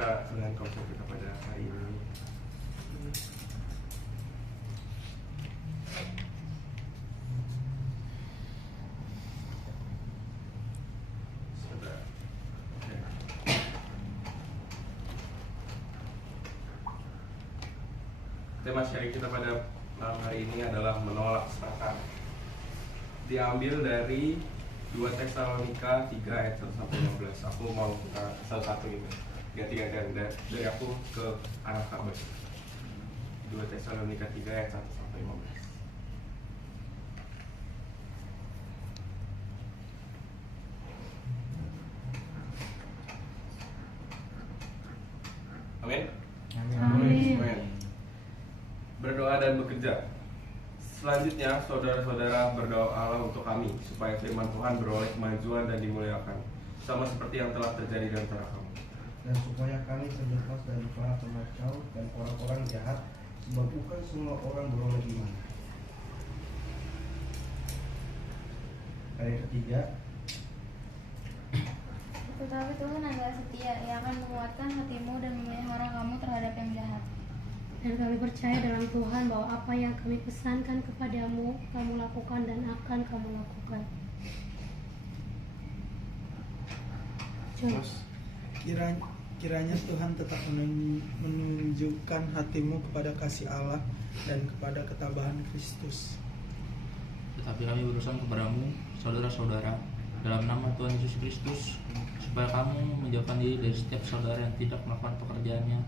buka dengan konsep kita pada hari ini. Tema sharing kita pada malam hari ini adalah menolak serakah. Diambil dari 2 Tesalonika 3 ayat 1 sampai 15. Aku mau buka satu-satu ini. Ganti-gantian dari aku ke anak kamu. 2 Tesalonika 3 ayat 1 sampai 15. Amin. Amin. Berdoa dan bekerja. Selanjutnya, saudara-saudara, berdoa Allah untuk kami, supaya firman Tuhan beroleh kemajuan dan dimuliakan, sama seperti yang telah terjadi di antara kamu. Dan supaya kami terlepas dari para pengacau dan orang-orang jahat, sebab bukan semua orang beroleh iman. Ayat ketiga. Tetapi Tuhan adalah setia, Ia akan menguatkan hatimu dan memelihara kamu terhadap yang jahat. Dan kami percaya dalam Tuhan bahwa apa yang kami pesankan kepadamu, kamu lakukan dan akan kamu lakukan. Terus, kiranya Tuhan tetap menunjukkan hatimu kepada kasih Allah dan kepada ketabahan Kristus. Tetapi kami berurusan kepadamu, saudara-saudara, dalam nama Tuhan Yesus Kristus, supaya kamu menjauhkan diri dari setiap saudara yang tidak melakukan pekerjaannya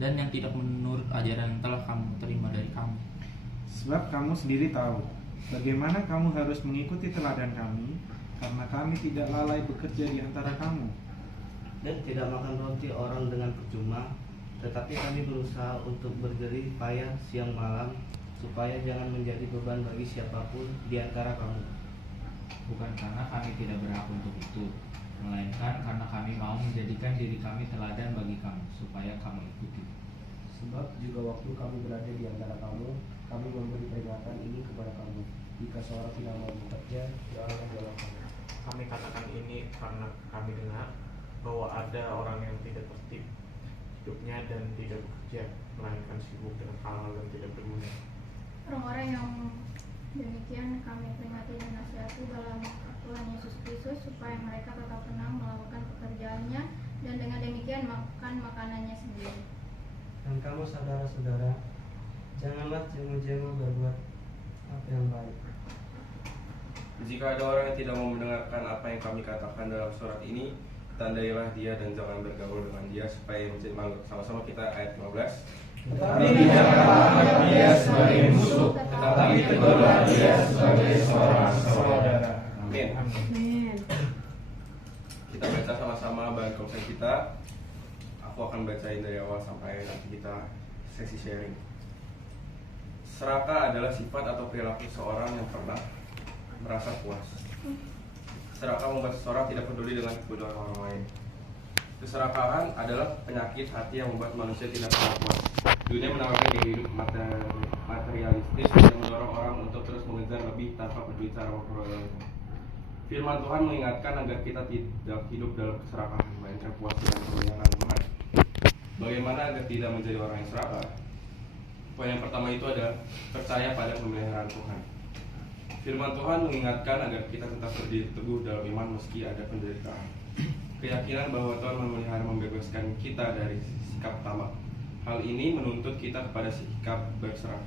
dan yang tidak menurut ajaran yang telah kamu terima dari kami. Sebab kamu sendiri tahu bagaimana kamu harus mengikuti teladan kami, karena kami tidak lalai bekerja di antara kamu. Dan tidak makan roti orang dengan percuma, tetapi kami berusaha untuk berjerih payah siang malam, supaya jangan menjadi beban bagi siapapun di antara kamu. Bukan karena kami tidak berhak untuk itu, melainkan karena kami mau menjadikan diri kami teladan bagi kamu, supaya kamu ikuti. Sebab juga waktu kami berada di antara kamu, kami memberi peringatan ini kepada kamu. Jika seorang tidak mau bekerja, janganlah dia lakukan. Kami katakan ini karena kami dengar bahwa ada orang yang tidak tertib hidupnya dan tidak bekerja, melainkan sibuk dengan hal-hal yang tidak berguna. Orang-orang yang demikian kami peringati dan nasihati dalam Tuhan Yesus Kristus, supaya mereka tetap tenang melakukan pekerjaannya dan dengan demikian makan makanannya sendiri. Dan kamu saudara-saudara, janganlah jemu-jemu berbuat apa yang baik. Jika ada orang yang tidak mau mendengarkan apa yang kami katakan dalam surat ini, tandailah dia dan jangan bergaul dengan dia supaya menjadi malu. Sama-sama kita ayat 15. Tetapi janganlah anggap dia sebagai musuh, tetapi tegurlah dia sebagai seorang saudara. Amin. Amin. Kita baca sama-sama bahan konsep kita. Aku akan bacain dari awal sampai nanti kita sesi sharing. Serakah adalah sifat atau perilaku seorang yang pernah merasa puas. Serakah membuat seseorang tidak peduli dengan kebutuhan orang lain. Keserakahan adalah penyakit hati yang membuat manusia tidak pernah puas. Dunia menawarkan gaya hidup materialistis yang mendorong orang untuk terus mengejar lebih tanpa peduli cara memperolehnya. Firman Tuhan mengingatkan agar kita tidak hidup dalam keserakahan, melainkan puas dengan pemeliharaan Tuhan. Bagaimana agar tidak menjadi orang yang serakah? Poin yang pertama itu adalah percaya pada pemeliharaan Tuhan. Firman Tuhan mengingatkan agar kita tetap berdiri teguh dalam iman meski ada penderitaan. Keyakinan bahwa Tuhan memelihara membebaskan kita dari sikap tamak. Hal ini menuntut kita kepada sikap berserah.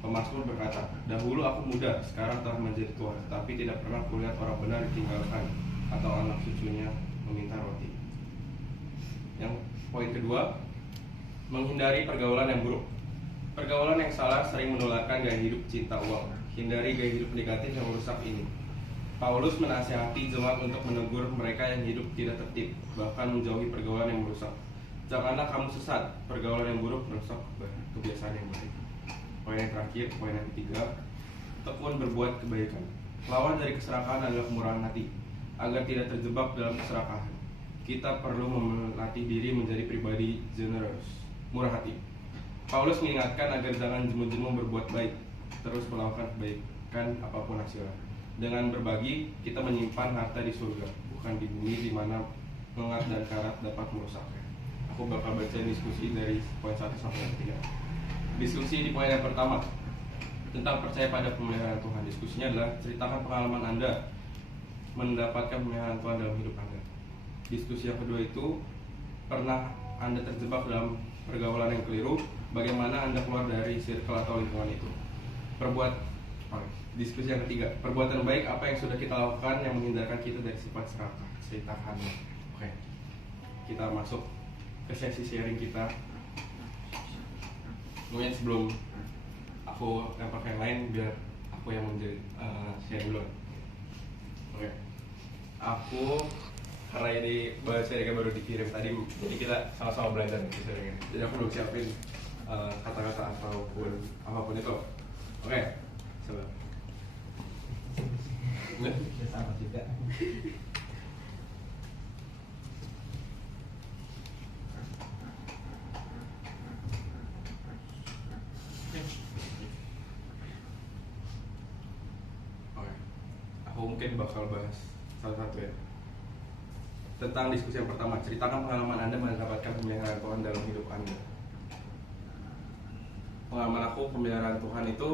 Pemazmur berkata, dahulu aku muda, sekarang telah menjadi tua, tetapi tidak pernah kulihat orang benar ditinggalkan atau anak cucunya meminta roti. Yang poin kedua, menghindari pergaulan yang buruk. Pergaulan yang salah sering menularkan gaya hidup cinta uang. Hindari gaya hidup negatif yang merusak ini. Paulus menasihati jemaat untuk menegur mereka yang hidup tidak tertib, bahkan menjauhi pergaulan yang merusak. Janganlah kamu sesat, pergaulan yang buruk merusak kebiasaan yang baik. Poin yang terakhir, poin yang ketiga, tekun berbuat kebaikan. Lawan dari keserakahan adalah kemurahan hati. Agar tidak terjebak dalam keserakahan, kita perlu melatih diri menjadi pribadi generous, murah hati. Paulus mengingatkan agar jangan jemu-jemu berbuat baik, terus melakukan kebaikan apapun hasilnya. Dengan berbagi, kita menyimpan harta di surga, bukan di bumi di mana mengat dan karat dapat merusaknya. Aku bakal bacain diskusi dari poin 1 sampai yang 3. Diskusi di poin yang pertama tentang percaya pada pemeliharaan Tuhan. Diskusinya adalah ceritakan pengalaman Anda mendapatkan pemeliharaan Tuhan dalam hidup Anda. Diskusi yang kedua itu, pernah Anda terjebak dalam pergaulan yang keliru, bagaimana Anda keluar dari circle atau lingkungan itu. Diskusi yang ketiga, perbuatan baik apa yang sudah kita lakukan yang menghindarkan kita dari sifat serakah. Ceritakannya. Oke, kita masuk ke sesi sharing kita. Mungkin sebelum aku lempar ke yang lain, biar aku yang menjadi sharing dulu. Oke, aku karena ini sharingnya baru dikirim tadi, jadi kita sama-sama belajar nih sharingnya. Jadi aku belum siapin kata-kata ataupun apapun itu. Oke, coba. Sama juga. Aku mungkin bakal bahas satu-satu ya. Tentang diskusi yang pertama, ceritakan pengalaman Anda mendapatkan pemeliharaan Tuhan dalam hidup Anda. Pengalaman aku pemeliharaan Tuhan itu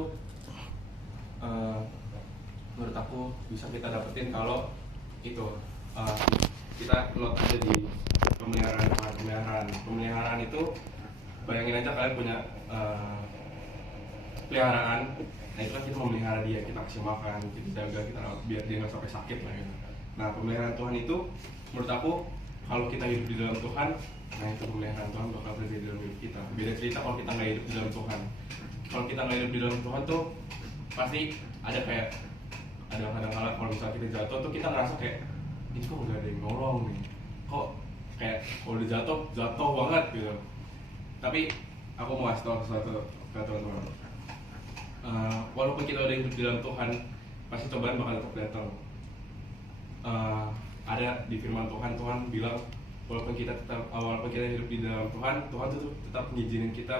menurut aku bisa kita dapetin kalau itu kita lot aja di pemeliharaan Tuhan. Pemeliharaan itu, bayangin aja kalian punya peliharaan. Nah itu kan kita memelihara dia, kita kasih makan, kita jaga, kita rawat biar dia nggak sampai sakit lah gitu. Nah pemeliharaan Tuhan itu menurut aku kalau kita hidup di dalam Tuhan, nah itu pemeliharaan Tuhan bakal terjadi di dalam hidup kita. Beda cerita kalau kita nggak hidup di dalam Tuhan. Kalau kita nggak hidup di dalam Tuhan tuh pasti ada kadang-kadang kalau misalnya kita jatuh tuh kita ngerasa kayak ini kok nggak ada yang nolong nih, kok kayak kalau udah jatuh banget gitu. Tapi aku mau kasih tahu sesuatu ke teman-teman. Walaupun kita udah hidup di dalam Tuhan, pasti cobaan bakal tetap datang. Ada di firman Tuhan bilang walaupun kita hidup di dalam Tuhan tuh tetap ngizinin kita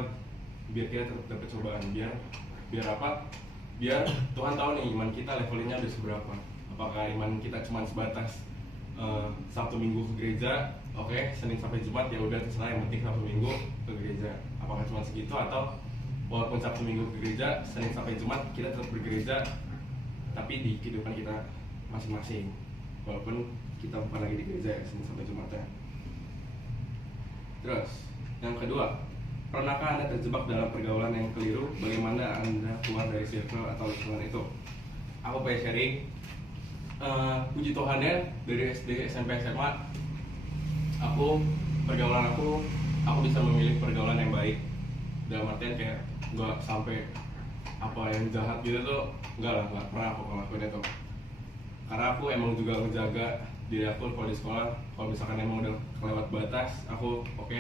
biar kita tetap dapat cobaan. Biar apa? Biar Tuhan tahu nih iman kita levelnya udah seberapa. Apakah iman kita cuma sebatas Sabtu Minggu ke gereja, oke, Senin sampai Jumat ya udah terserah, yang penting Sabtu Minggu ke gereja. Apakah cuma segitu, atau walaupun Sabtu Minggu ke gereja, Senin sampai Jumat kita tetap bergereja, tapi di kehidupan kita masing-masing, walaupun kita bukan lagi di gereja ya, Senin sampai Jumat ya. Terus, yang kedua, pernahkah Anda terjebak dalam pergaulan yang keliru? Bagaimana Anda keluar dari circle atau lingkungan itu? Aku pengen sharing. Puji Tuhan ya, dari SD, SMP, SMA, pergaulan aku bisa memilih pergaulan yang baik. Dalam artian kayak nggak sampai apa yang jahat gitu tuh, nggak pernah aku ngelakuin itu. Karena aku emang juga menjaga diri aku kalau di sekolah. Kalau misalkan emang udah kelewat batas, aku oke,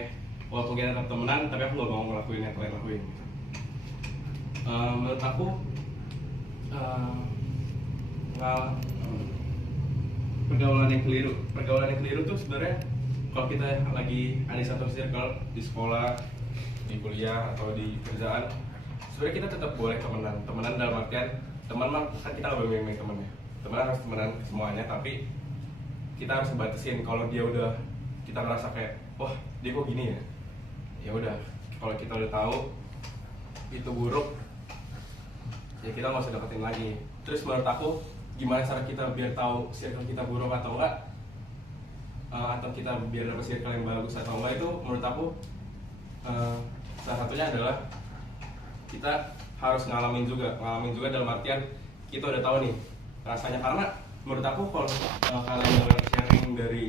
walaupun kita tetap temenan, tapi aku nggak mau ngelakuin yang kalian lakuin gitu. Menurut aku pergaulan yang keliru tuh sebenarnya kalau kita lagi ada satu circle di sekolah, di kuliah atau di kerjaan, sebenarnya kita tetap boleh temenan dalam artian teman kan kita nggak boleh main temennya, temenan harus temenan semuanya, tapi kita harus batasin. Kalau dia udah kita ngerasa kayak wah dia kok gini ya udah, kalau kita udah tahu itu buruk ya kita nggak usah deketin lagi. Terus menurut aku gimana cara kita biar tahu circle kita buruk atau enggak, atau kita biar dapat circle yang bagus atau enggak, itu menurut aku salah satunya adalah kita harus ngalamin juga dalam artian kita udah tahu nih rasanya. Karena menurut aku kalau kalian dengar sharing dari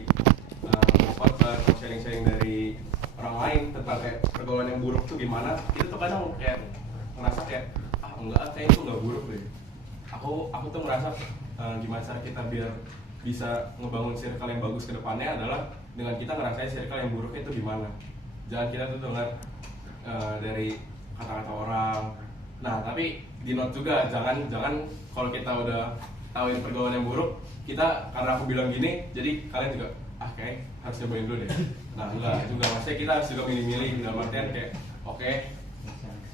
khotbah atau sharing dari orang lain tentang kayak pergaulan yang buruk tuh gimana, kita tuh kadang kayak ngerasa kayak enggak, kayak itu enggak buruk deh. Aku tuh ngerasa gimana cara kita biar bisa ngebangun circle yang bagus ke depannya adalah dengan kita ngerasain circle yang buruk itu gimana. Jangan kita tuh dengar dari kata-kata orang. Nah tapi di note juga jangan kalau kita udah tahu yang pergaulan yang buruk, kita karena aku bilang gini jadi kalian juga kayak harus cobain dulu deh. Nah enggak juga, maksudnya kita harus juga milih-milih dalam artian kayak oke,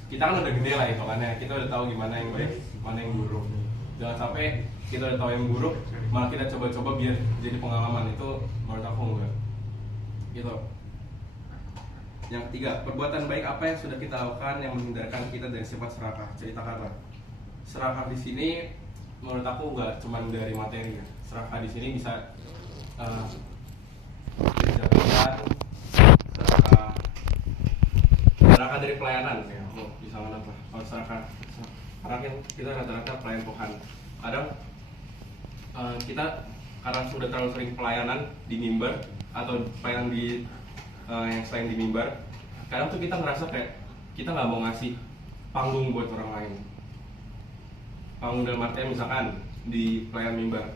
kita kan udah gede lah hitungannya, kita udah tahu gimana yang baik, mana yang buruk. Jangan sampai kita udah tahu yang buruk malah kita coba-coba biar jadi pengalaman, itu menurut aku enggak gitu. Yang ketiga, perbuatan baik apa yang sudah kita lakukan yang menghindarkan kita dari sifat serakah? Ceritakanlah. Serakah di sini menurut aku nggak cuma dari materi ya. Serakah di sini bisa dari jabatan, serakah dari pelayanan ya. Bisa apa? Kalau serakah, karena kan kita rata-rata pelayan Tuhan. Kadang kita karena sudah terlalu sering pelayanan di mimbar atau pelayanan di yang selain di mimbar, kadang tuh kita ngerasa kayak kita nggak mau ngasih panggung buat orang lain. Panggung dalam artian misalkan di pelayanan mimbar,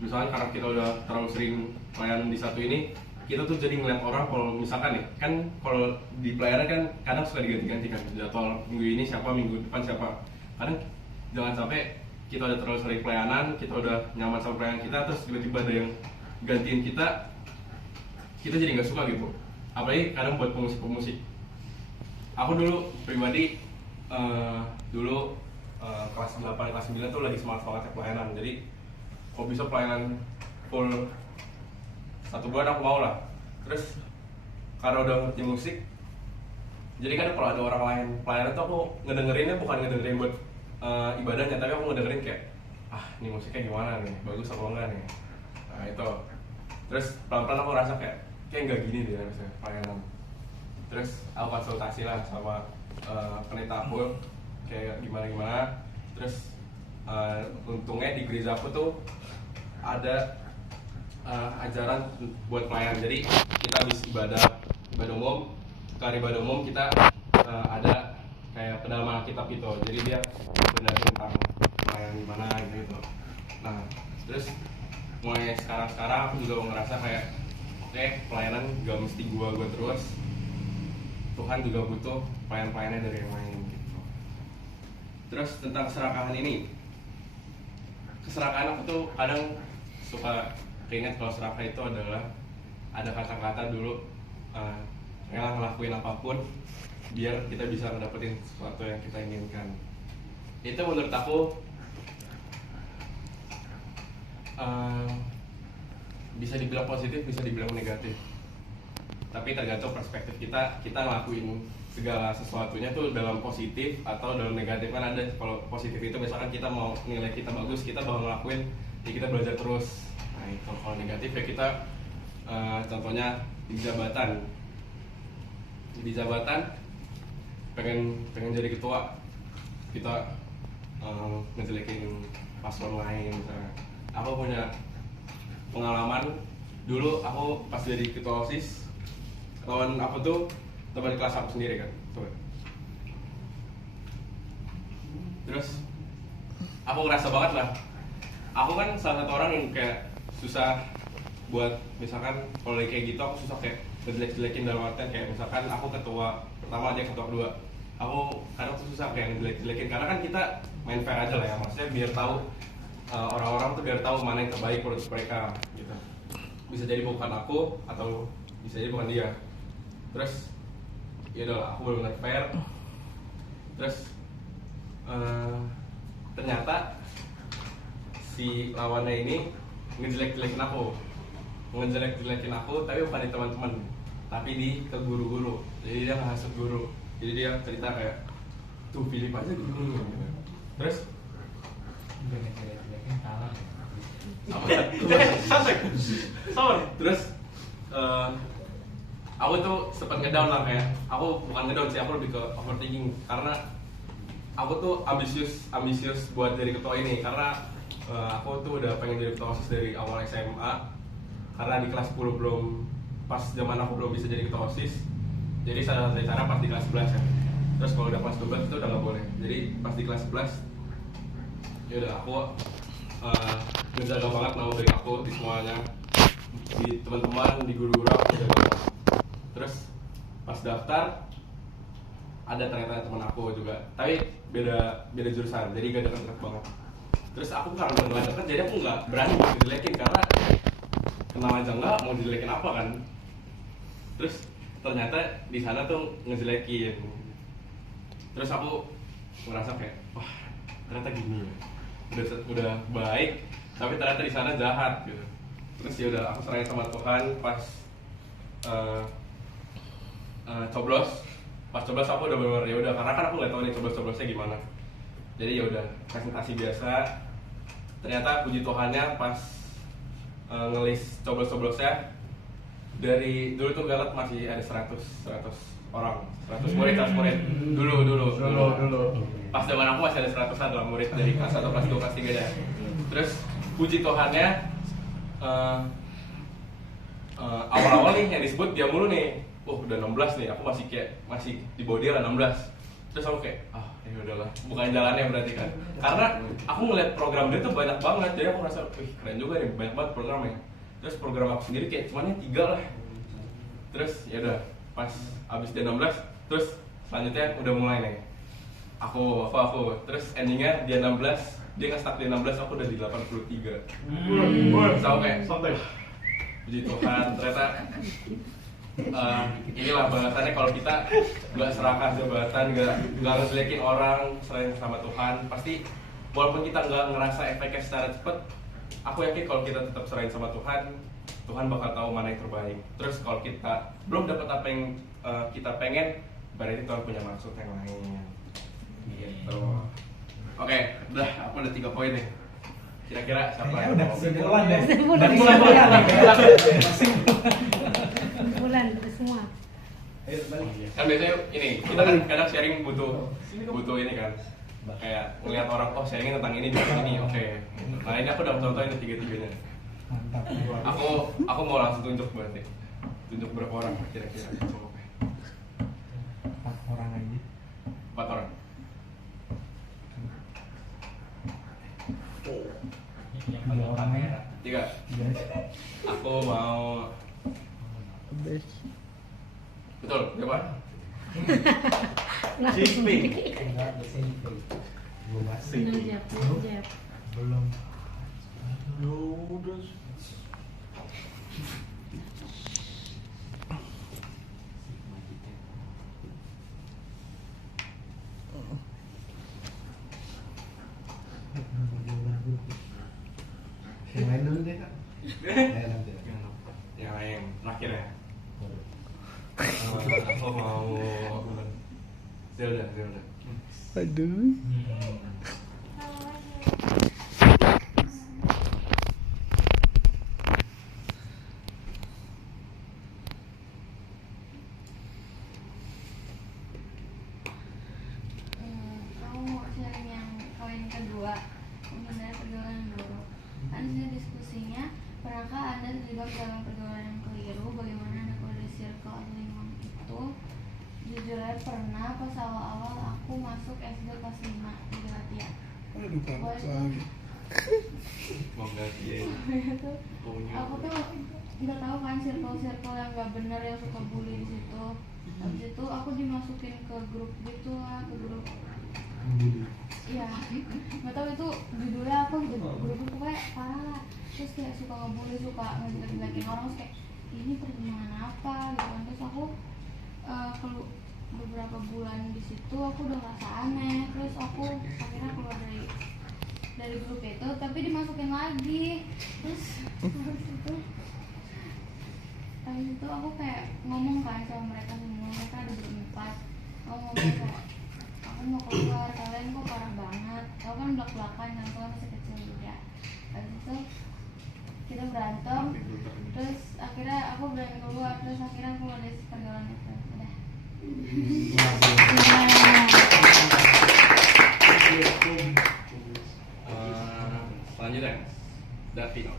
misalkan karena kita udah terlalu sering pelayanan di satu ini, kita tuh jadi ngeliat orang kalau misalkan nih, kan kalau di pelayanan kan kadang suka diganti-ganti kan jadwal minggu ini siapa, minggu depan siapa. Kadang jangan sampai kita udah terlalu sering pelayanan, kita udah nyaman sama pelayanan kita, terus tiba-tiba ada yang gantiin kita jadi nggak suka gitu. Apalagi kadang buat pemusik-pemusik. Aku dulu pribadi kelas 8, kelas 9 tuh lagi semangat-semangatnya pelayanan. Jadi kalau bisa pelayanan full 1 bulan aku mau lah. Terus karena udah ngerti musik, jadi kan kalau ada orang lain pelayanan tuh aku ngedengerinnya bukan ngedengerin buat ibadahnya, tapi aku ngedengerin kayak ini musiknya gimana nih, bagus apa enggak nih. Nah itu. Terus pelan-pelan aku rasa kayak nggak gini deh harusnya pelayanan. Terus aku konsultasi lah sama pendeta aku kayak gimana. Terus untungnya di gereja aku tuh ada ajaran buat pelayan. Jadi kita habis ibadah umum, kelar ibadah umum kita ada kayak pendalaman kitab itu. Jadi dia benar tentang pelayan gimana gitu. Nah terus mulai sekarang aku juga ngerasa kayak pelayanan gak mesti gua terus. Tuhan juga butuh pelayan-pelayannya dari yang lain gitu. Terus tentang keserakahan ini, keserakahan aku tuh kadang suka keinget kalau serakah itu adalah ada kata-kata dulu rela ngelakuin apapun biar kita bisa ngedapetin sesuatu yang kita inginkan. Itu menurut aku bisa dibilang positif, bisa dibilang negatif. Tapi tergantung perspektif kita ngelakuin segala sesuatunya tuh dalam positif atau dalam negatif. Kan ada, kalau positif itu misalkan kita mau nilai kita bagus, kita bakal ngelakuin, ya kita belajar terus. Nah itu. Kalau negatif ya kita contohnya di jabatan pengen jadi ketua, kita ngejelekin paslon lain misalnya. Aku punya pengalaman dulu, aku pas jadi ketua OSIS, kawan aku tuh teman kelas aku sendiri kan. Terus aku ngerasa banget lah, aku kan salah satu orang yang kayak susah buat, misalkan kalau kayak gitu aku susah kayak ngejelek-jelekin dalam artian kayak misalkan aku ketua pertama, dia ketua kedua, aku kadang tuh susah kayak ngejelek-jelekin karena kan kita main fair aja lah ya, maksudnya biar tahu orang-orang tuh biar tahu mana yang terbaik menurut mereka gitu. Bisa jadi bukan aku atau bisa jadi bukan dia. Terus ya udah, aku benar-benar fair. Terus ternyata si lawannya ini ngejelek-jelekin aku, tapi bukan di teman-teman, tapi ke guru-guru. Jadi dia ngehasut guru. Jadi dia cerita kayak, tuh Philip aja gini. Terus terus aku tuh sempat ngedown lah, kayak aku bukan ngedown sih, aku lebih ke overthinking karena aku tuh ambisius buat jadi ketua ini karena aku tuh udah pengen jadi ketua OSIS dari awal SMA, karena di kelas 10 belum, pas zaman aku belum bisa jadi ketua OSIS. Jadi salah satu cara pas di kelas 11 ya. Terus kalau udah kelas 12 itu udah nggak boleh. Jadi pas di kelas 11 ya udah aku menjaga banget nama baik aku di semuanya, di teman-teman, di guru-guru aku jaga. Terus pas daftar ada ternyata teman aku juga, tapi beda jurusan, jadi gak deket banget. Terus aku karena udah gak deket, jadi aku nggak berani mau dijelekin karena kenal aja nggak, mau dijelekin apa kan. Terus ternyata di sana tuh ngejelekin. Terus aku ngerasa kayak, wah ternyata gini ya, udah baik, tapi ternyata di sana jahat gitu. Terus ya udah aku serahin sama Tuhan pas coblos. Pas coblos aku udah benar ya udah, karena kan aku nggak tahu nih coblos-coblosnya gimana. Jadi ya udah presentasi biasa. Ternyata puji Tuhannya pas ngelis coblos-coblosnya, dari dulu tuh Galat masih ada 100 orang, 100 murid dulu. Pas zaman aku masih ada 100-an lah murid dari kelas 1, kelas 2, kelas 3 ya. Terus puji Tuhannya awal-awal nih yang disebut dia mulu nih. Udah 16 nih, aku masih di bawah dia lah 16. Terus aku kayak, ya udahlah, bukan jalannya berarti kan. Karena aku ngeliat program dia tuh banyak banget, jadi aku merasa, keren juga nih, banyak banget programnya. Terus program aku sendiri kayak cuman 3 lah. Terus ya udah, pas abis dia 16, terus selanjutnya udah mulai nih. Aku, terus endingnya dia 16, dia nggak stuck di 16, aku udah di 83. Terus aku kayak, puji Tuhan, ternyata inilah balasannya kalau kita nggak serahkan jabatan, nggak ngejelekin orang, selain sama Tuhan, pasti walaupun kita nggak ngerasa efeknya secara cepet, aku yakin kalau kita tetap serahin sama Tuhan, Tuhan bakal tahu mana yang terbaik. Terus kalau kita belum dapat apa yang kita pengen, berarti Tuhan punya maksud yang lain. Gitu. Oke, udah, aku ada 3 poin nih. Kira-kira siapa yang udah mau? kesimpulan deh. Bulan semua. Kan biasanya ini, kita kan kadang sharing butuh ini kan, kayak ngelihat orang, sharingnya tentang ini, oke. Nah ini aku udah contohin 3-3-nya. Mantap. Aku mau langsung tunjuk berarti. Tunjuk berapa orang kira-kira? 4 orang aja. 4 orang. Yang pakai kamera. 3. Aku mau. Betul, siapa? Jap. Belum. Yang lain dulu deh, Kak. Yang lain, terakhir ya. Aku mau Zelda. Aduh. Kamu mau sharing yang poin kedua mengenai pergaulan yang buruk. Kan di diskusinya, pernahkah Anda terjebak dalam pergaulan yang keliru? Bagaimana Anda keluar dari circle atau lingkungan itu? Jujur aja pernah, pas awal-awal aku masuk SD kelas 5 di Galatia. Semoga dia Aku tuh nggak tahu kan circle yang nggak benar yang suka bully di situ. Habis itu aku dimasukin ke grup gitu lah, ke grup. Iya, nggak tahu itu judulnya apa gitu. Grupnya pokoknya parah lah. Terus kayak suka ngebully, suka ngejelek-jelekin orang. Terus kayak ini perkembangan apa gitu kan. Terus aku beberapa bulan di situ aku udah ngerasa aneh. Terus aku akhirnya keluar dari grup itu, tapi dimasukin lagi. Terus habis itu aku kayak ngomong kan sama mereka semua, mereka ada berempat. Aku ngomong kayak, aku mau keluar, kalian kok parah banget. Aku kan belak-belakan kan, aku masih kecil juga. Habis itu kita berantem, terus akhirnya aku berani keluar, terus akhirnya aku keluar dari pergaulan itu. Udah. Selanjutnya Davino.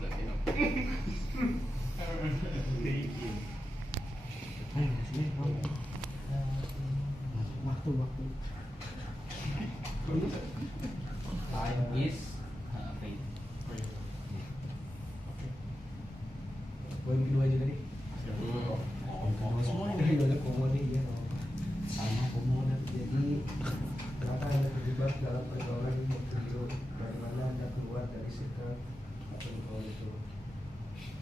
Waktu. Time is fate. Poin kedua aja tadi. Semua ini banyak komodi ya. Sama komodi. Jadi kenapa Anda terjebak dalam pergaulan yang keliru? Bagaimana Anda keluar dari circle atau lingkungan itu?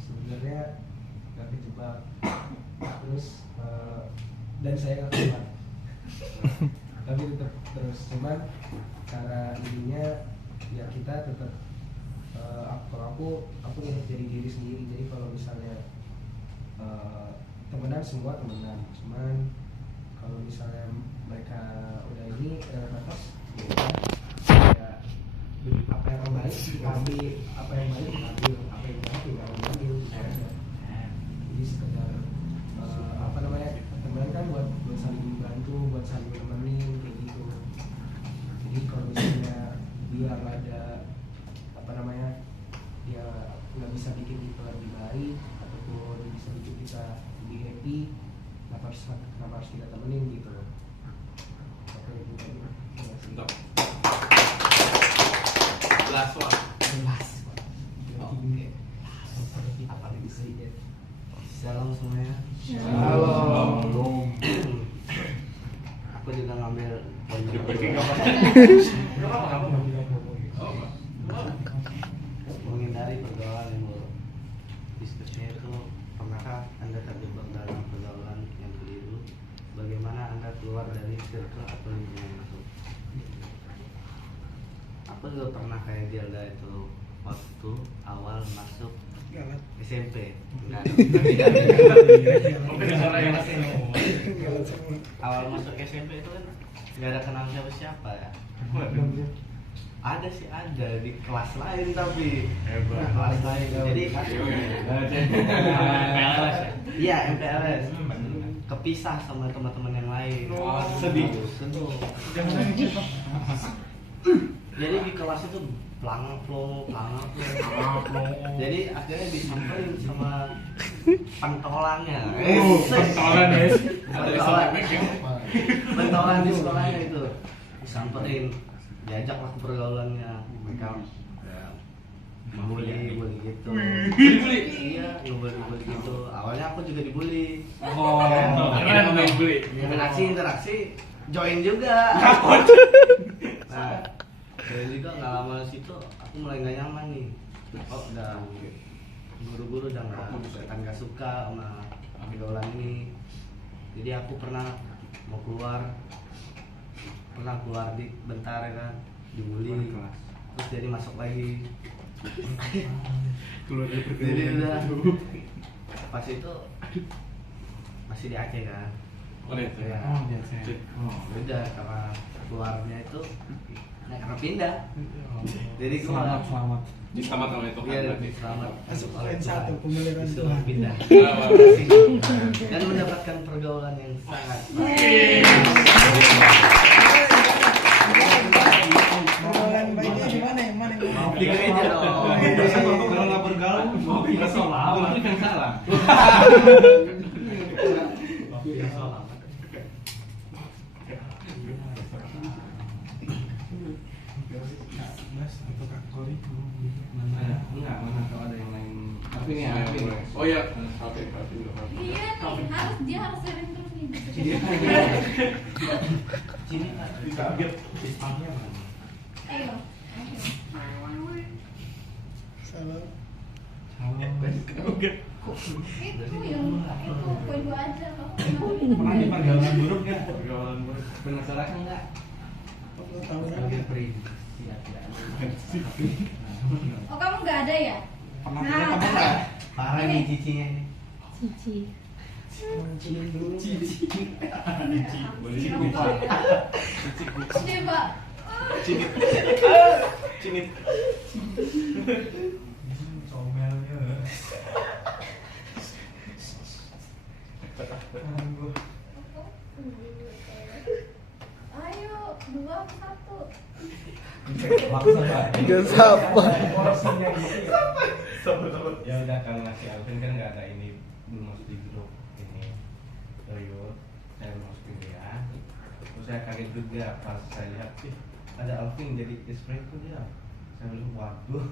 Sebenarnya nggak kejebak, terus dan saya nggak keluar, tapi tetap terus. Cuman cara ininya ya kita tetap Kalau aku ingat jadi diri sendiri. Jadi kalau misalnya temenan semua temenan, cuman kalau misalnya mereka udah ini batas ya udah, apa yang baik ambil, apa yang baik ambil, apa yang baik nggak ambil. Jadi sekedar apa namanya, temenan kan buat saling membantu, buat saling nemenin kayak gitu. Jadi kalau misalnya dia nggak ada apa namanya, dia nggak bisa bikin kita lebih baik ataupun bisa bikin kita lebih happy, kenapa harus kita temenin gitu. Apa yang kita Untuk last one. Oke. Apa lagi sih? Shalom semuanya. Shalom. Aku juga ngambil poin menghindari pergaulan yang buruk. Diskusinya itu, pernahkah Anda terjebak dalam pergaulan yang keliru? Bagaimana Anda keluar dari circle atau lingkungan itu? Aku juga pernah kayak Gilda itu waktu awal masuk SMP. Awal masuk SMP itu kan nggak ada kenal siapa-siapa ya. Ada sih, ada di kelas lain tapi kelas lain. Jadi MPLS ya? iya MPLS kepisah sama teman-teman yang lain. Sedih. Jadi di kelas itu plong. Jadi akhirnya disamperin sama pentolannya. Pentolan di sekolahnya itu disamperin, diajak lah ke pergaulannya. Mereka ngebully gitu. Iya, ngebully gitu. Awalnya aku juga dibully. Interaksi join juga. Nah, dari juga nggak lama situ aku mulai nggak nyaman nih. Oh udah guru-guru udah nggak suka sama pergaulan ini. Jadi aku pernah keluar di bentar ya kan, dibully, terus jadi masuk lagi. Jadi udah pas itu masih di Aceh kan. Ya, udah karena keluarnya itu karena pindah. Jadi Selamat. Selamat kalau itu. Iya, selamat. Masuk poin 1 pemeliharaan Disuruh Tuhan. pindah. Dan mendapatkan pergaulan yang sangat Pergaulan baiknya gimana yang mana? di gereja dong. Kalau nggak bergaul, mau kita selamat. Itu yang salah. Enggak, mana kalau ada yang lain. Tapi ini ya. Oh iya, Tapi dulu. Iya nih, dia harus sering terus nih. Sini bisa ambil pisangnya mana? Ayo. Salam. Itu poin 2 aja. Pernah di pergaulan buruk nggak? Pergaulan buruk. Penasaran enggak? Tahu Oh, kamu nggak ada ya? Pernah punya teman nggak? Parah nih cicinya nih. Cici. Cium dulu. Boleh dibuka. Coba. Cinit. Comelnya. Ayo, 2 atau 1. Gak sabar. Ya udah, kalau ngasih Alvin kan nggak ada ini, belum masuk di grup ini. Toyo, saya masukin dia. Terus saya kaget juga pas saya lihat sih ada Alvin jadi spray itu dia. Saya bilang waduh.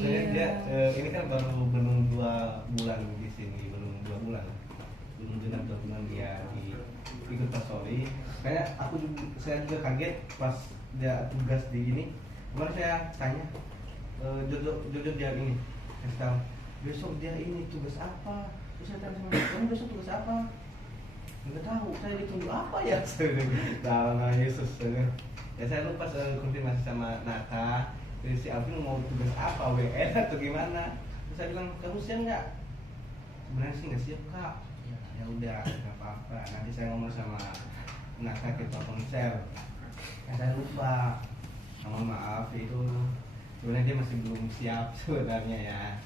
Saya dia ini kan belum 2 bulan di sini, belum 2 bulan. Belum genap 2 bulan dia ikut pasoli. Kayak saya juga kaget pas dia tugas di ini. Kemarin saya tanya Jojo dia ini, sekarang besok dia ini tugas apa? Terus saya tanya sama dia, kamu besok tugas apa? Nggak tahu, saya ditunggu apa ya? Dalam Yesus. Ya saya lupa konfirmasi sama Nata. si Alvin mau tugas apa, WN atau gimana. Terus saya bilang, kamu siap nggak? Sebenarnya sih nggak siap kak. Ya udah, nggak apa-apa. Nanti saya ngomong sama Naka ketua konser. Saya lupa. Mohon maaf itu sebenarnya dia masih belum siap sebenarnya ya,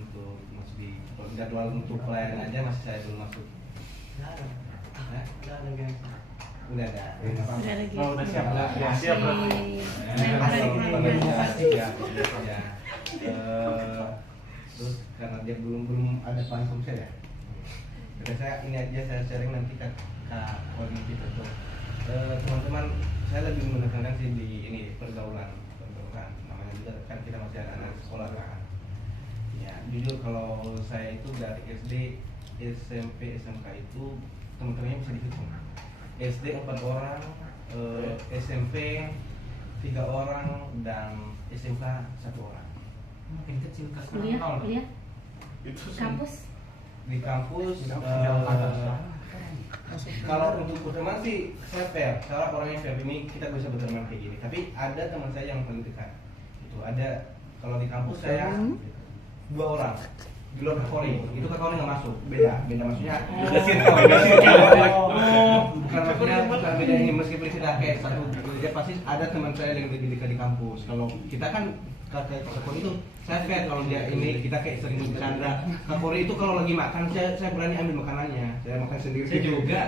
untuk masuk di jadwal untuk pelayanan aja masih saya belum masuk. Udah ada. Sudah lagi. Oh, udah siap lah. Ya, Siap berarti. Terus karena dia belum ada panggung saya. Udah saya ini aja saya sharing nanti ke Koni kita tuh. Teman-teman, saya lebih menekankan sih di ini pergaulan namanya juga kan kita masih anak sekolah kan. Ya jujur kalau saya itu dari SD, SMP, SMK itu teman-temannya bisa dihitung. SD 4 orang, SMP 3 orang, dan SMK 1 orang. Makin kecil Kuliah Itu kampus. Di kampus kalau untuk berteman sih saya fair, saya orangnya fair, ini kita bisa berteman kayak gini. Tapi ada teman saya yang paling dekat. Itu ada kalau di kampus saya 2 orang. Di luar Kakori, itu Kakori nggak masuk, beda maksudnya. Bukan beda ini, meskipun kita kayak satu gereja pasti ada teman saya yang lebih dekat di kampus. Kalau kita kan kayak Kakori itu saya fair, kalau dia ini kita kayak sering bercanda. Kakori itu kalau lagi makan saya berani ambil makanannya, saya makan sendiri. Saya juga.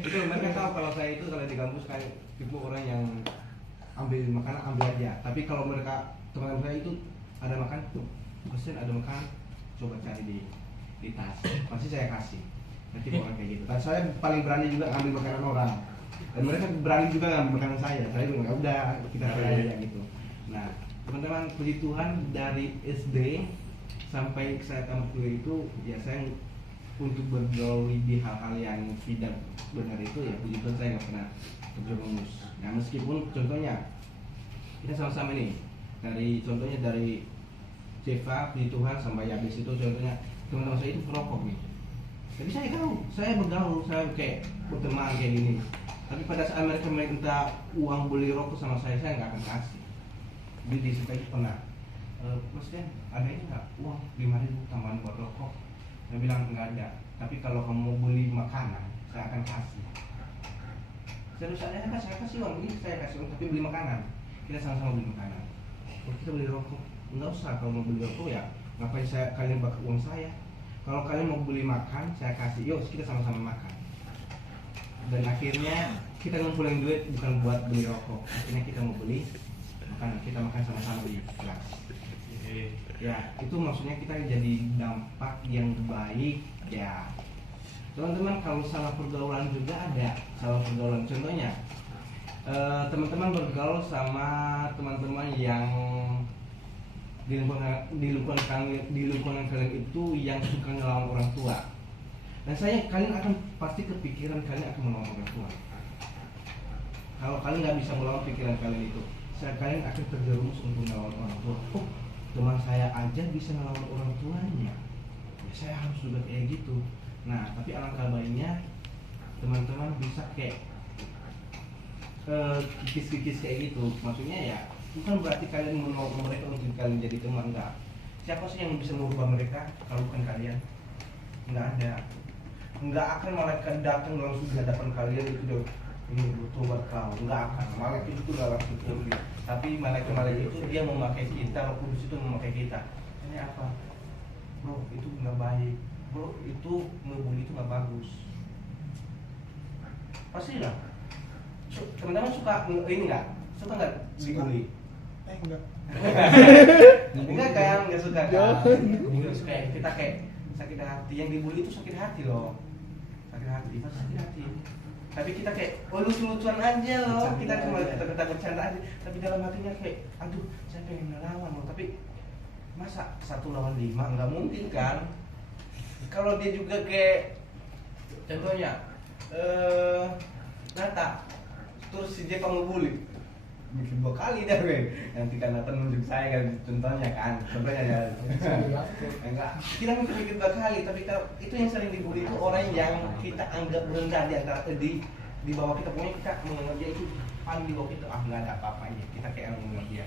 Itu mereka tahu kalau saya itu kalau di kampus kayak tipe orang yang ambil makanan ambil aja. Tapi kalau mereka teman-teman saya itu ada makan tuh, pesen ada makan, coba cari di tas, pasti saya kasih. Nanti orang kayak gitu. Dan saya paling berani juga ambil makanan orang. Dan mereka berani juga ngambil makanan saya. Saya bilang ya udah kita aja gitu. Nah teman-teman, puji Tuhan dari SD sampai saya tamat kuliah itu ya saya untuk bergaul di hal-hal yang tidak benar itu ya puji Tuhan saya nggak pernah terjerumus. Nah meskipun contohnya kita sama-sama nih contohnya dari Jeva, puji Tuhan sampai habis itu contohnya teman-teman saya itu perokok nih. Jadi saya tahu, saya bergaul, saya kayak berteman kayak gini. Tapi pada saat mereka minta uang beli rokok sama saya nggak akan kasih. Jadi di situ pernah, Mas Den, ada ini nggak uang 5.000 tambahan buat rokok? Saya bilang nggak ada. Tapi kalau kamu mau beli makanan, saya akan kasih. Seharusnya kan saya kasih uang, ini saya kasih uang, tapi beli makanan. Kita sama-sama beli makanan. Kalau kita beli rokok, nggak usah. Kalau mau beli rokok ya ngapain kalian bakar uang saya? Kalau kalian mau beli makan, saya kasih. Yuk kita sama-sama makan. Dan akhirnya kita ngumpulin duit bukan buat beli rokok. Akhirnya kita mau beli makanan, kita makan sama-sama di kelas. Ya itu maksudnya kita jadi dampak yang baik ya. Teman-teman, kalau salah pergaulan juga ada salah pergaulan. Contohnya teman-teman bergaul sama teman-teman yang di lingkungan kalian itu yang suka ngelawan orang tua. Dan kalian akan pasti kepikiran kalian akan melawan orang tua. Kalau kalian nggak bisa melawan pikiran kalian itu, kalian akan terjerumus untuk melawan orang tua. Oh, teman saya aja bisa melawan orang tuanya, ya saya harus juga kayak gitu. Nah, tapi alangkah baiknya teman-teman bisa kayak kikis-kikis kayak gitu. Maksudnya ya bukan berarti kalian menolak mereka untuk kalian jadi teman, enggak. Siapa sih yang bisa merubah mereka kalau bukan kalian? Enggak ada. Enggak akan malaikat datang langsung di hadapan kalian itu dong. Ini butuh buat kau, enggak akan. Malaikat itu enggak langsung turun. Tapi malaikat itu dia memakai kita, Roh Kudus itu memakai kita. Ini apa? Bro, itu enggak baik. Bro, itu ngebully itu enggak bagus. Pastilah. Teman-teman suka ini enggak? Suka enggak dibully? Enggak. Enggak kan, enggak suka kan. Enggak suka kita kayak sakit hati. Yang dibully itu sakit hati loh. Sakit hati, pasti sakit hati. Tapi kita kayak, oh lucu-lucuan aja loh. Kita cuma kita bercanda aja. Tapi dalam hatinya kayak, aduh, saya pengen melawan loh. Tapi masa 1 lawan 5 nggak mungkin kan? Kalau dia juga kayak, contohnya, Nata, terus si Jepang ngebully, bikin 2 kali dah gue. Nanti kan Nata nunjuk saya kan, contohnya kan, contohnya ya. Enggak, kita mungkin bikin 2 kali, tapi kalau itu yang sering dibully itu orang yang kita anggap rendah di antara di bawah kita, pokoknya kita menganggap dia itu paling di bawah kita, nggak ada apa-apanya, kita kayak menganggap dia.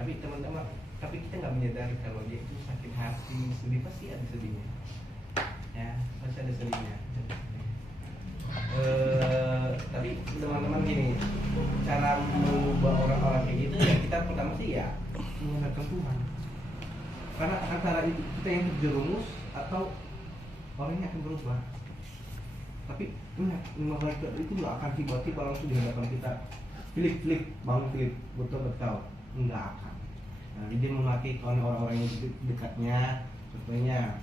Tapi teman-teman, tapi kita nggak menyadari kalau dia itu sakit hati, sedih, pasti ada sedihnya, ya pasti ada sedihnya. Tapi teman-teman gini, cara mengubah orang-orang kayak gitu ya kita pertama sih ya mengandalkan Tuhan. Karena antara itu kita yang terjerumus atau orangnya akan berubah. Tapi ingat, malaikat itu nggak akan tiba-tiba langsung di hadapan kita. Flik, bang Flik, betul-betul nggak akan. Nah, dia memakai orang-orang yang dekatnya, contohnya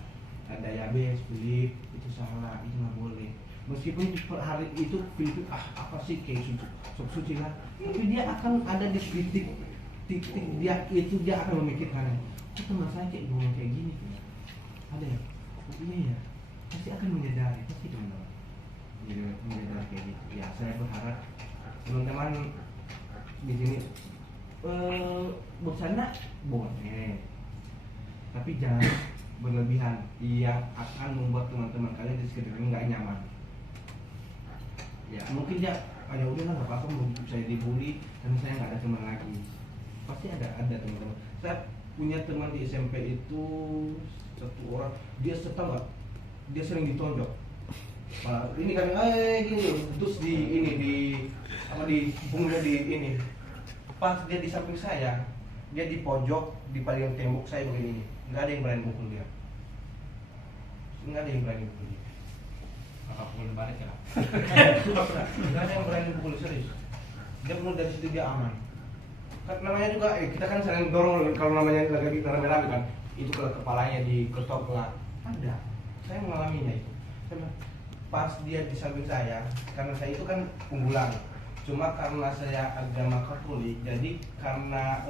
ada Yabes, Filip, itu salah, itu nggak boleh. Meskipun di hari itu Filip apa sih kayak suci lah, tapi dia akan ada di titik dia itu dia akan memikirkan, oh teman saya kayak ngomong kayak gini, ada ya, oh, iya ya, pasti akan menyadari, pasti teman-teman menyadari kayak gitu. Ya saya berharap teman-teman di sini bercanda boleh, tapi jangan berlebihan yang akan membuat teman-teman kalian di sekitarnya nggak nyaman. Ya mungkin ya udah lah nggak apa-apa, saya dibully karena saya nggak ada teman lagi. Pasti ada teman-teman. Saya punya teman di SMP itu satu orang, dia setengah, dia sering ditonjok. Nah, ini kan gini, terus di ini di punggungnya di ini. Pas dia di samping saya, dia di pojok di paling tembok saya begini. Nggak ada yang berani mukul dia. Nggak ada yang berani mukul dia. Maka pukul balik ya. Nggak ada yang berani mukul, serius. Dia mulai dari situ dia aman. Kan namanya juga kita kan sering dorong kalau namanya lagi rame-rame kan, itu ke kepalanya diketok lah. Ada. Saya mengalaminya itu. Pas dia di samping saya, karena saya itu kan unggulan. Cuma karena saya agama Katolik, jadi karena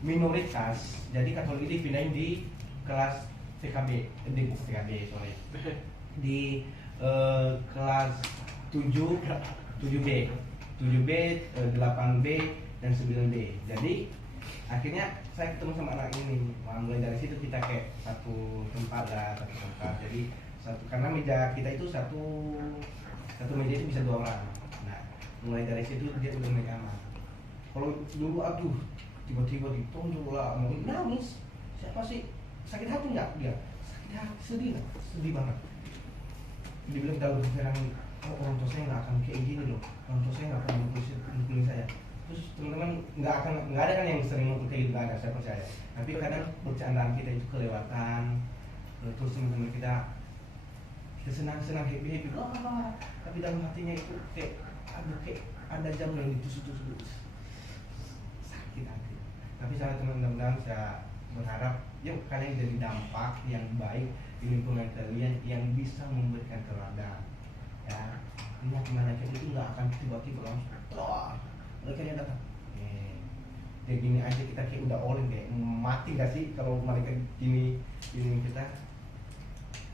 minoritas, jadi Katolik dipindahin di kelas TKB, bukan TKB sorry, di kelas 7B, 8B dan 9B. Jadi akhirnya saya ketemu sama anak ini. Mulai dari situ kita kayak satu tempat. Jadi karena meja kita itu satu meja itu bisa 2 orang. Nah, mulai dari situ dia udah mulai aman. Kalau dulu aduh tiba-tiba ditonjol lah, mau nangis, siapa sih sakit hati nggak dia? Sakit hati, sedih banget. Dibilang dalam pikiran, oh orang tua saya nggak akan kayak gini loh, orang tua saya nggak akan mukulin saya. Terus teman-teman nggak ada kan yang sering mukul kayak gitu, nggak ada, saya percaya. Tapi kadang bercandaan kita itu kelewatan, terus teman-teman kita senang happy, tapi dalam hatinya itu kayak ada jam yang ditusuk-tusuk, sakit hati. Tapi saya teman-teman, saya berharap yuk kalian jadi dampak yang baik di lingkungan kalian yang bisa memberikan teladan. Ya, lihat malaikat itu nggak akan tiba-tiba langsung mereka yang datang. Kayak gini aja kita kayak udah oleh kayak mati gak sih kalau malaikat gini kita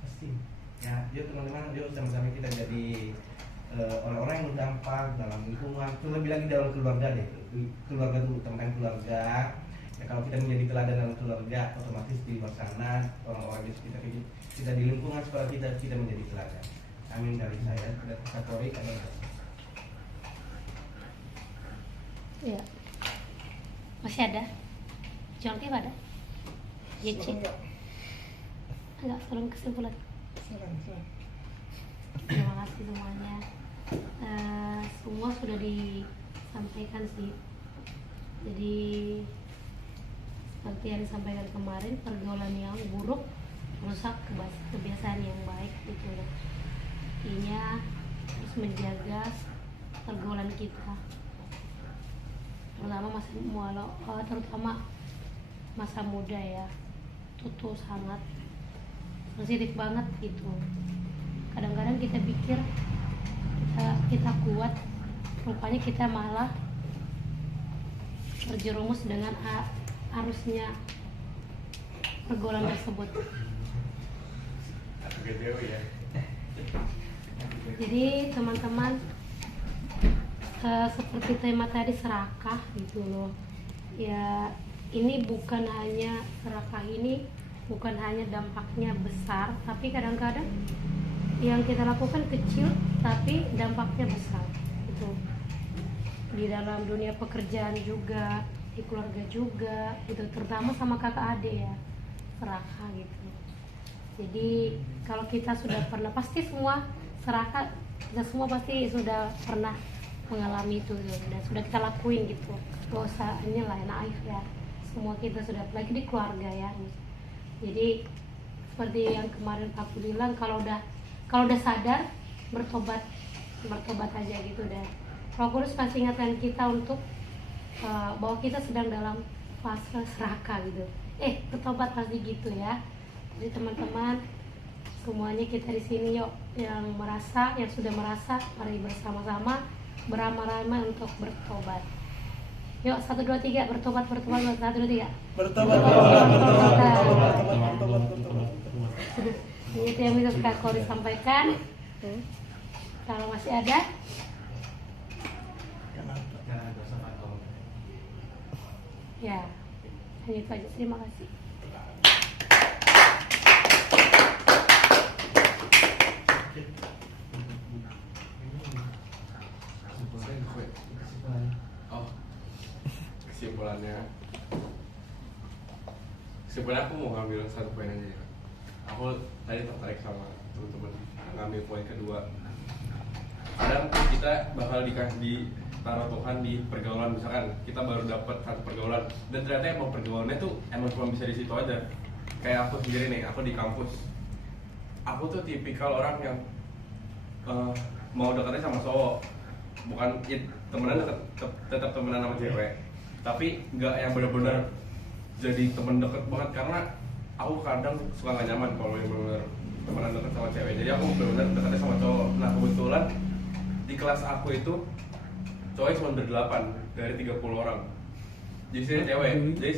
pasti. Ya, yuk teman-teman, yuk sama-sama kita jadi orang-orang yang berdampak dalam lingkungan, terlebih lagi dalam keluarga deh. Keluarga dulu, teman keluarga. Ya, kalau kita menjadi teladan dalam keluarga, otomatis di luar sana orang-orang di sekitar kita di lingkungan sekolah kita menjadi teladan. Amin dari saya. Dari Katolik ada. Ya. Masih ada? Jordi ada? Yeci? Enggak, tolong kesimpulan. Terima kasih semuanya. Semua sudah disampaikan sih. Jadi seperti yang disampaikan kemarin, pergaulan yang buruk merusak kebiasaan yang baik gitu ya. Intinya harus menjaga pergaulan kita, terutama masa muda ya. Itu sangat sensitif banget gitu. Kadang-kadang kita pikir kita kuat, rupanya kita malah terjerumus dengan arusnya pergaulan tersebut. Jadi teman-teman, seperti tema tadi serakah gitu loh ya, ini bukan hanya serakah ini bukan hanya dampaknya besar, tapi kadang-kadang yang kita lakukan kecil tapi dampaknya besar itu di dalam dunia pekerjaan juga, di keluarga juga itu, terutama sama kakak adik ya, serakah gitu. Jadi kalau kita sudah pernah, pasti semua serakah, kita semua pasti sudah pernah mengalami itu dan sudah kita lakuin gitu. Gak usah inilah naif ya, semua kita sudah, lagi di keluarga ya. Jadi seperti yang kemarin aku bilang, kalau udah sadar, bertobat aja gitu. Dan Roh Kudus masih ingatkan kita untuk bahwa kita sedang dalam fase serakah gitu. Bertobat pasti gitu ya. Jadi teman-teman semuanya, kita di sini yuk yang sudah merasa, mari bersama-sama beramai-ramai untuk bertobat. Yuk 1 2 3 bertobat 1 2 3. Bertobat. Itu yang bisa Kak Kori sampaikan. Kalau masih ada, ya hanya itu aja. Terima kasih. Kesimpulannya aku mau ngambil satu poin aja ya. Aku tadi tertarik sama teman-teman ngambil poin kedua. Kadang kita bakal ditaruh Tuhan di pergaulan, misalkan kita baru dapat satu pergaulan dan ternyata emang pergaulannya tuh emang cuma bisa di situ aja. Kayak aku sendiri nih, aku di kampus, aku tuh tipikal orang yang mau dekatnya sama cowok, bukan temenan tetap temenan sama cewek, tapi nggak yang benar-benar jadi temen deket banget, karena aku kadang suka gak nyaman kalau yang benar-benar temenan deket sama cewek. Jadi aku benar-benar dekatnya sama cowok. Nah kebetulan di kelas aku itu cowoknya cuma ber-8 dari 30 orang. Jadi saya cewek, jadi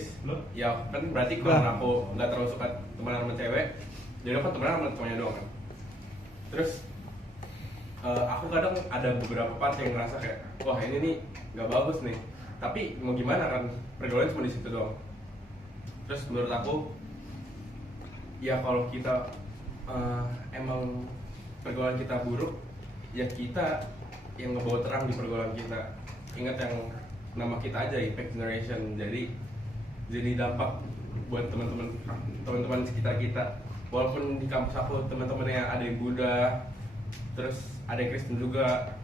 ya kan berarti kalau aku nggak terlalu suka temenan sama cewek, jadi aku temenan sama cowoknya doang kan. Terus aku kadang ada beberapa part yang ngerasa kayak, wah ini nih nggak bagus nih. Tapi mau gimana kan, pergaulan cuma di situ doang. Terus menurut aku, ya kalau kita emang pergaulan kita buruk, ya kita yang ngebawa terang di pergaulan kita. Ingat yang nama kita aja, Impact Generation. Jadi dampak buat teman-teman sekitar kita. Walaupun di kampus aku teman-temannya ada yang Buddha, terus ada yang Kristen juga,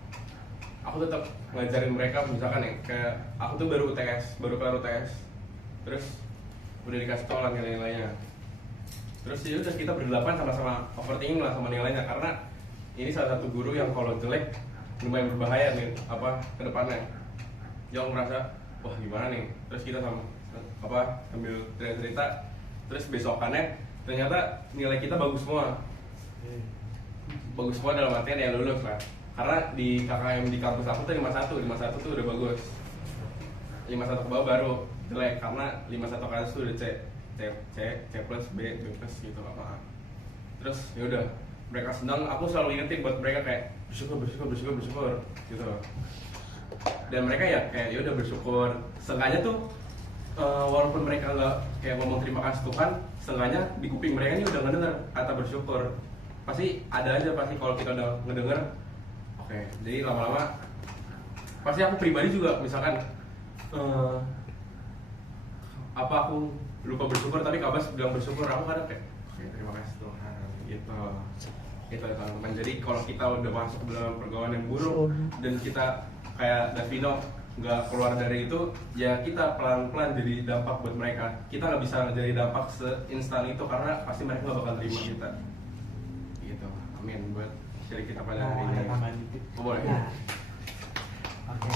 aku tetap ngajarin mereka. Misalkan ya, kayak aku tuh baru kelar UTS, terus udah dikasih tau lah nilai-nilainya. Terus ya udah, kita berdelapan sama-sama overthinking lah sama nilainya, karena ini salah satu guru yang kalau jelek lumayan berbahaya nih ke depannya. Yang merasa wah gimana nih, terus kita sambil cerita, terus besokannya ternyata nilai kita bagus semua dalam artian ya lulus lah. Karena di KKM di kampus aku tuh 51 tuh udah bagus, 51 ke bawah baru jelek, karena 51 ke atas tuh udah C plus B plus gitu lah. Terus ya udah, mereka senang, aku selalu ingetin buat mereka kayak bersyukur gitu. Dan mereka ya kayak ya udah bersyukur. Seenggaknya tuh walaupun mereka nggak kayak ngomong terima kasih Tuhan, seenggaknya di kuping mereka ini udah ngedenger kata bersyukur. Pasti ada aja kalau kita udah ngedenger. Oke, jadi lama-lama pasti aku pribadi juga misalkan aku lupa bersyukur tapi Kabas bilang bersyukur, aku kadang kayak oke, terima kasih Tuhan gitu. Itu teman-teman. Jadi kalau kita udah masuk ke dalam pergaulan yang buruk dan kita kayak Davino nggak keluar dari itu, ya kita pelan-pelan jadi dampak buat mereka. Kita nggak bisa jadi dampak seinstan itu, karena pasti mereka nggak bakal terima kita gitu. Amin. Buat share kita pada hari ini. Boleh ya? Oke.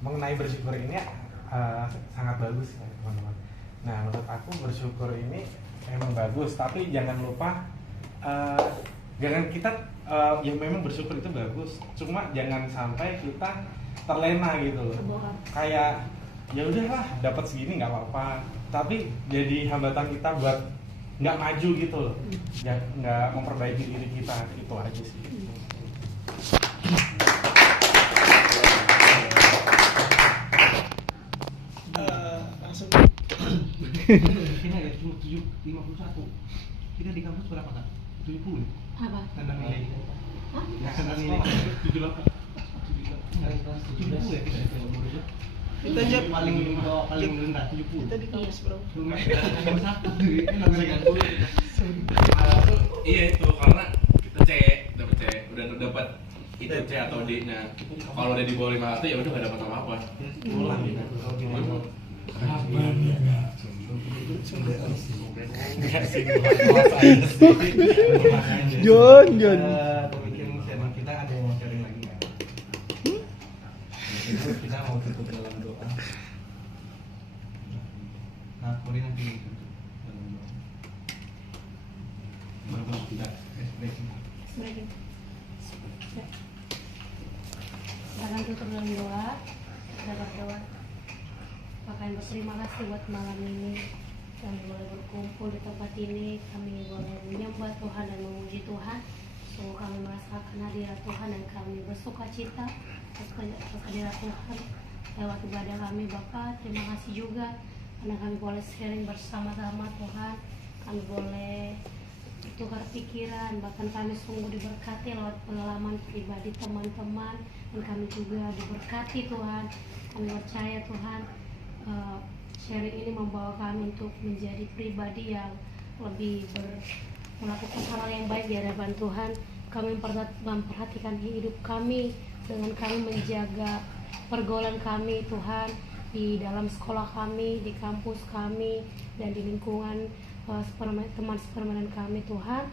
Mengenai bersyukur ini sangat bagus ya teman-teman. Nah menurut aku bersyukur ini emang bagus, tapi jangan lupa jangan kita yang memang bersyukur itu bagus, cuma jangan sampai kita terlena gitu loh. Kayak ya udahlah dapat segini nggak apa-apa, tapi jadi hambatan kita buat nggak maju gitu loh, nggak memperbaiki diri kita, itu aja sih. Langsung kita ya 51. Kita di kampus berapa kan? 70. Apa? Tanda nilai. Hah? Tanda nilai. 78. Kita aja paling rendah 70. Kita di kelas berapa? Iya itu karena kita C dapat C udah dapat itu C atau D nya. Kalau udah di bawah 500 ya udah nggak dapat apa-apa. John. Pemikiran kita ada yang mau sharing lagi nggak? Itu kita mau tutup dalam doa. Nah, Kori nanti tutup dalam doa. Baru kita ekspresi. Sebagai Jangan tutup dalam doa. Kita berdoa. Kami berterima kasih buat malam ini. Kami boleh berkumpul di tempat ini. Kami boleh menyembah Tuhan dan memuji Tuhan. Sungguh kami merasakan hadirat Tuhan dan kami bersuka cita atas hadirat Tuhan lewat ibadah kami Bapa. Terima kasih juga karena kami boleh sharing bersama-sama Tuhan. Kami boleh tukar pikiran, bahkan kami sungguh diberkati lewat pengalaman pribadi teman-teman, dan kami juga diberkati Tuhan. Kami percaya Tuhan, sharing ini membawa kami untuk menjadi pribadi yang lebih melakukan hal yang baik di hadapan Tuhan. Kami memperhatikan hidup kami dengan kami menjaga pergaulan kami Tuhan, di dalam sekolah kami, di kampus kami, dan di lingkungan teman sepermainan kami Tuhan.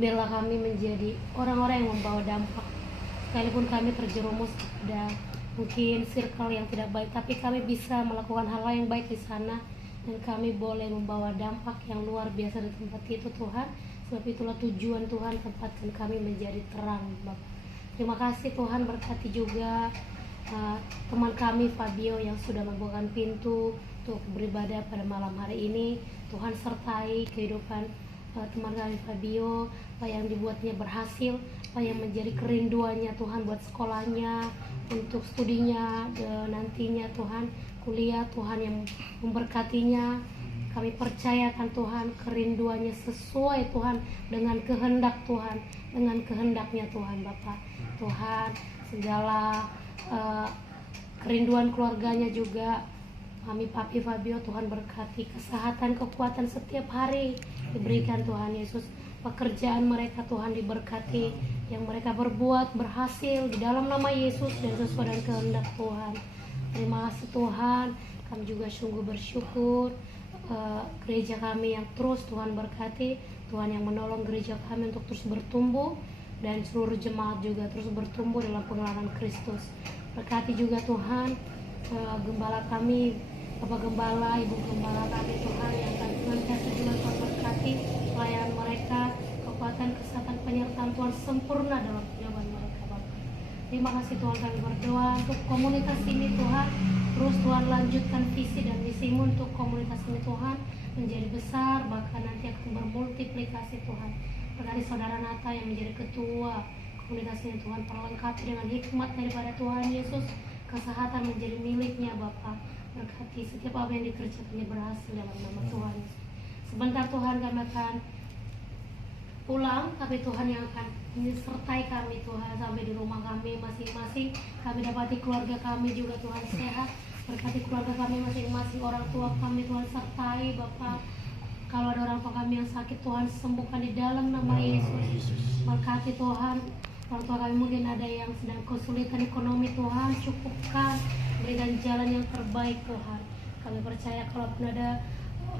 Biarlah kami menjadi orang-orang yang membawa dampak, sekalipun kami terjerumus pada mungkin circle yang tidak baik, tapi kami bisa melakukan hal yang baik di sana, dan kami boleh membawa dampak yang luar biasa di tempat itu Tuhan. Sebab itulah tujuan Tuhan tempatkan kami menjadi terang Bapak. Terima kasih Tuhan, berkati juga teman kami Fabio yang sudah membukakan pintu untuk beribadah pada malam hari ini. Tuhan sertai kehidupan teman kami Fabio, apa yang dibuatnya berhasil, apa yang menjadi kerinduannya Tuhan buat sekolahnya, untuk studinya nantinya Tuhan, kuliah Tuhan yang memberkatinya. Kami percayakan Tuhan kerinduannya sesuai Tuhan dengan kehendak Tuhan, dengan kehendaknya Tuhan Bapa. Tuhan segala kerinduan keluarganya juga kami Papi Fabio Tuhan berkati, kesehatan, kekuatan setiap hari diberikan Tuhan Yesus. Pekerjaan mereka Tuhan diberkati, yang mereka berbuat berhasil di dalam nama Yesus dan sesuai dengan kehendak Tuhan. Terima kasih Tuhan, kami juga sungguh bersyukur gereja kami yang terus Tuhan berkati, Tuhan yang menolong gereja kami untuk terus bertumbuh, dan seluruh jemaat juga terus bertumbuh dalam pengalaman Kristus. Berkati juga Tuhan gembala kami, Bapak Gembala, Ibu Gembala kami Tuhan, yang akan senantiasa juga Tuhan berkati pelayanan mereka, kekuatan, kesehatan, penyertaan Tuhan sempurna dalam kehidupan mereka Bapak. Terima kasih Tuhan, kami berdoa untuk komunitas ini Tuhan. Terus Tuhan lanjutkan visi dan misimu untuk komunitas ini Tuhan menjadi besar, bahkan nanti akan bermultiplikasi Tuhan. Berkati saudara Nata yang menjadi ketua komunitas ini Tuhan, perlengkapi dengan hikmat daripada Tuhan Yesus, kesehatan menjadi miliknya Bapa. Berkati setiap apa yang dikerjakannya berhasil dalam nama Tuhan Yesus. Sebentar Tuhan kami akan pulang, tapi Tuhan yang akan menyertai kami Tuhan sampai di rumah kami masing-masing. Kami dapati keluarga kami juga Tuhan sehat. Berkati keluarga kami masing-masing, orang tua kami Tuhan sertai Bapak. Kalau ada orang tua kami yang sakit Tuhan sembuhkan di dalam nama Yesus. Berkati Tuhan, orang tua kami mungkin ada yang sedang kesulitan ekonomi Tuhan, cukupkan, berikan jalan yang terbaik Tuhan. Kami percaya kalaupun ada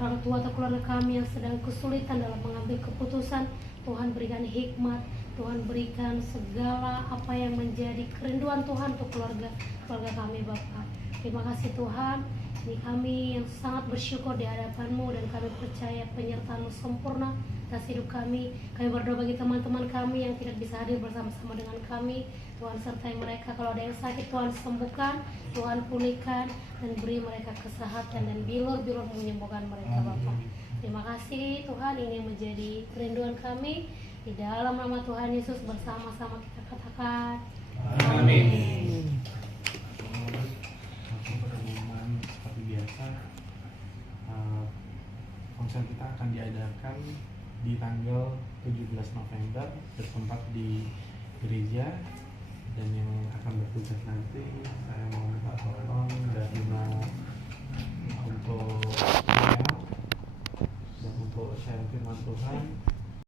orang tua atau keluarga kami yang sedang kesulitan dalam mengambil keputusan, Tuhan berikan hikmat, Tuhan berikan segala apa yang menjadi kerinduan Tuhan untuk keluarga kami Bapak. Terima kasih Tuhan, ini kami yang sangat bersyukur di hadapan-Mu, dan kami percaya penyertaan-Mu sempurna atas hidup kami. Kami berdoa bagi teman-teman kami yang tidak bisa hadir bersama-sama dengan kami, Tuhan sertai mereka. Kalau ada yang sakit Tuhan sembuhkan, Tuhan pulihkan, dan beri mereka kesehatan, dan bilur-bilur menyembuhkan mereka Bapak. Terima kasih Tuhan, ini menjadi kerinduan kami. Di dalam nama Tuhan Yesus bersama-sama kita katakan amin. Seperti biasa, konser kita akan diadakan di tanggal 17 November bertempat di gereja, dan yang akan bertugas nanti saya mau minta tolong dari untuk dan untuk share firman Tuhan